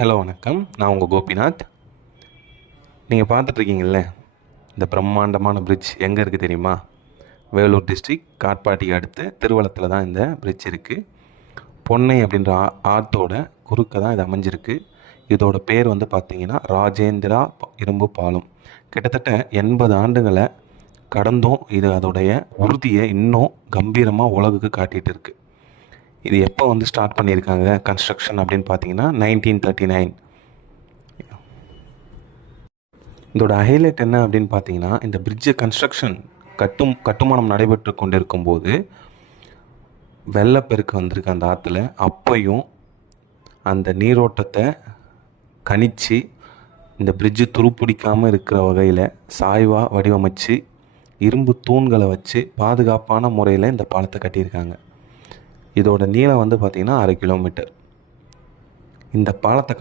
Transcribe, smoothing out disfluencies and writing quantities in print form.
Hello வணக்கம். நான் உங்கள் கோபிநாத். நீங்கள் பார்த்துட்ருக்கீங்கள்ல, இந்த பிரம்மாண்டமான பிரிட்ஜ் எங்கே இருக்குது தெரியுமா? வேலூர் டிஸ்ட்ரிக் காட்பாடிக்கு அடுத்து திருவளத்தில் தான் இந்த பிரிட்ஜ் இருக்குது. பொன்னை அப்படின்ற ஆற்றோட குறுக்க தான் இது அமைஞ்சிருக்கு. இதோட பேர் வந்து பார்த்திங்கன்னா ராஜேந்திரா இரும்பு பாலம். கிட்டத்தட்ட 80 ஆண்டுகளை கடந்தும் இது அதோடைய உறுதியை இன்னும் கம்பீரமாக உலகுக்கு காட்டிகிட்டு இருக்குது. இது எப்போ வந்து ஸ்டார்ட் பண்ணியிருக்காங்க கன்ஸ்ட்ரக்ஷன் அப்படின்னு பார்த்தீங்கன்னா 1939. இதோட ஹைலைட் என்ன அப்படின்னு பார்த்தீங்கன்னா, இந்த பிரிட்ஜு கன்ஸ்ட்ரக்ஷன் கட்டுமானம் நடைபெற்று கொண்டிருக்கும் போது வெள்ளப்பெருக்கு வந்திருக்கு அந்த ஆற்றுல. அப்பையும் அந்த நீரோட்டத்தை கணிச்சு இந்த பிரிட்ஜு துருப்பிடிக்காமல் இருக்கிற வகையில் சாய்வாக வடிவமைச்சு இரும்பு தூண்களை வச்சு பாதுகாப்பான முறையில் இந்த பாலத்தை கட்டியிருக்காங்க. இதோட நீளம் வந்து பார்த்திங்கன்னா 1/2 கிலோமீட்டர். இந்த பாலத்தை